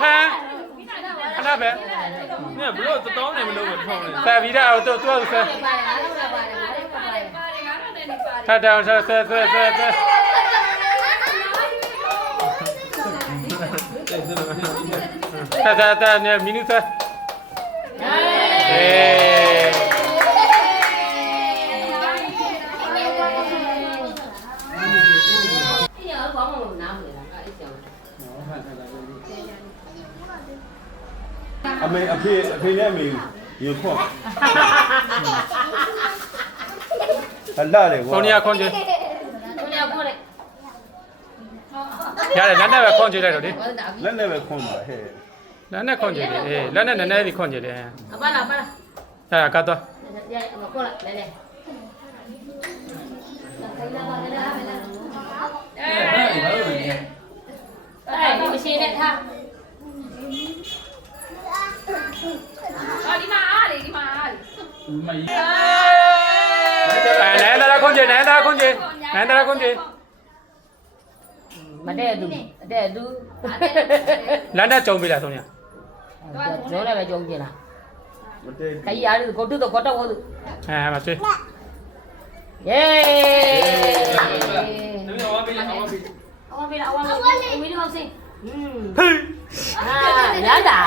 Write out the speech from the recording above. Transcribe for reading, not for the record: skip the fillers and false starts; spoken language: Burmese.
fan ခဏပဲ 你不要这当年没弄过创的。 ဆက်ပြီးတော့သူ့ဆက်ထပ်တောင်ဆက်ဆက်နေမီနူဆက်အမေအဖေနဲ့အမေရေခွန်အလာတယ်ကွာ ဆိုနီယာခွန်ကြီးရတယ်လက်နဲ့ပဲခွန်ကြီးလိုက်တော့လေ လက်နဲ့ပဲခွန်ပါဟဲ့ လက်နဲ့ခွန်ကြီးလေလက်နဲ့နည်းနည်းလေးခွန်ကြီးလေ အပါလား ကတော့ ရမကောလာလဲလဲအဲ့ဒီမရှိနဲ့ထားဒီမှာအားလေဒီမှာအားလေ နိုင်တာခွန်ကြီးမတဲ့သူတဲ့သူ လက်နဲ့ကြုံပြီလားဆိုနီယာ ကျော်လည်းပဲကြုံကျင်လား မတဲ ခရီးအားကိုတုတော့ကတော့ဟုတ်သူ မဆွေး ယေ 你们往边，往边。 အဝါပေးလားအဝါပေးမင်းတို့အောင်စင်ဟာရတာ